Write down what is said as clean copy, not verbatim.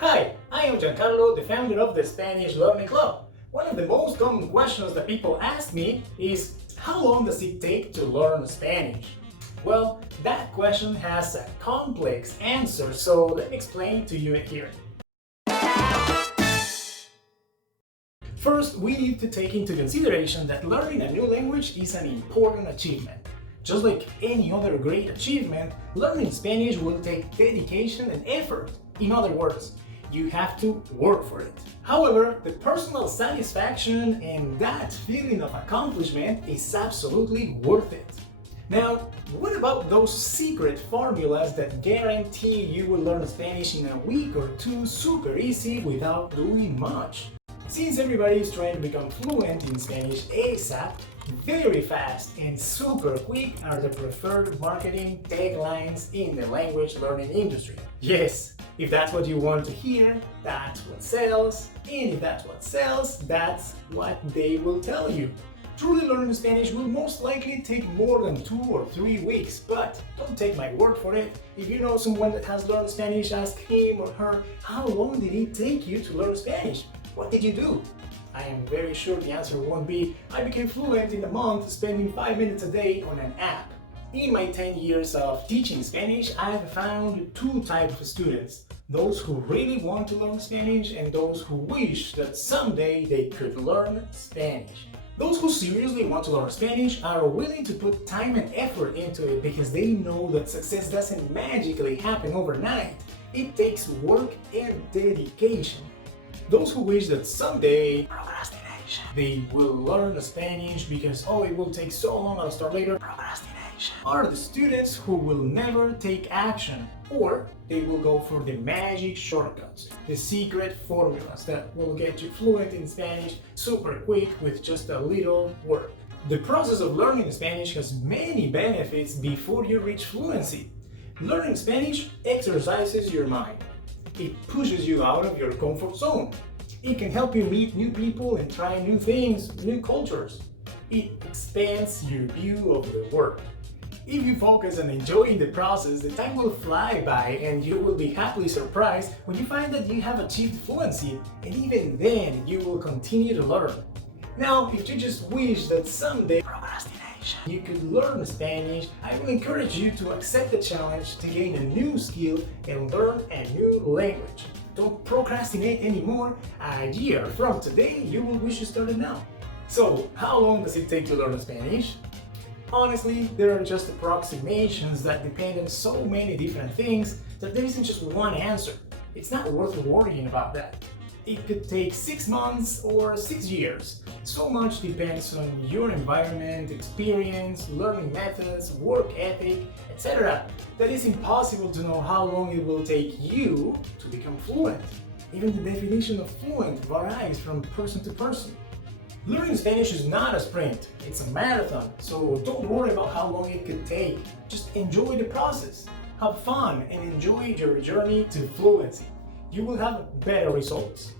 Hi, I am Giancarlo, the founder of the Spanish Learning Club. One of the most common questions that people ask me is, how long does it take to learn Spanish? Well, that question has a complex answer, so let me explain to you here. First, we need to take into consideration that learning a new language is an important achievement. Just like any other great achievement, learning Spanish will take dedication and effort. In other words, you have to work for it. However, the personal satisfaction and that feeling of accomplishment is absolutely worth it. Now, what about those secret formulas that guarantee you will learn Spanish in a week or two super easy without doing much? Since everybody is trying to become fluent in Spanish ASAP, very fast and super quick are the preferred marketing taglines in the language learning industry. Yes, if that's what you want to hear, that's what sells, and if that's what sells, that's what they will tell you. Truly learning Spanish will most likely take more than 2 or 3 weeks, but don't take my word for it. If you know someone that has learned Spanish, ask him or her, how long did it take you to learn Spanish? What did you do? I am very sure the answer won't be, I became fluent in a month spending 5 minutes a day on an app. In my 10 years of teaching Spanish, I have found two types of students. Those who really want to learn Spanish and those who wish that someday they could learn Spanish. Those who seriously want to learn Spanish are willing to put time and effort into it because they know that success doesn't magically happen overnight. It takes work and dedication. Those who wish that someday they will learn Spanish because it will take so long, I'll start later, are the students who will never take action, or they will go for the magic shortcuts, the secret formulas that will get you fluent in Spanish super quick with just a little work. The process of learning Spanish has many benefits before you reach fluency. Learning Spanish exercises your mind. It pushes you out of your comfort zone. It can help you meet new people and try new things, new cultures. It expands your view of the world. If you focus on enjoying the process, the time will fly by and you will be happily surprised when you find that you have achieved fluency, and even then you will continue to learn. Now, if you just wish that someday you could learn Spanish, I will encourage you to accept the challenge to gain a new skill and learn a new language. Don't procrastinate anymore. A year from today, you will wish you started now. So, how long does it take to learn Spanish? Honestly, there are just approximations that depend on so many different things that there isn't just one answer. It's not worth worrying about that. It could take 6 months or 6 years. So much depends on your environment, experience, learning methods, work ethic, etc. that it's impossible to know how long it will take you to become fluent. Even the definition of fluent varies from person to person. Learning Spanish is not a sprint, it's a marathon, so don't worry about how long it could take. Just enjoy the process. Have fun and enjoy your journey to fluency. You will have better results.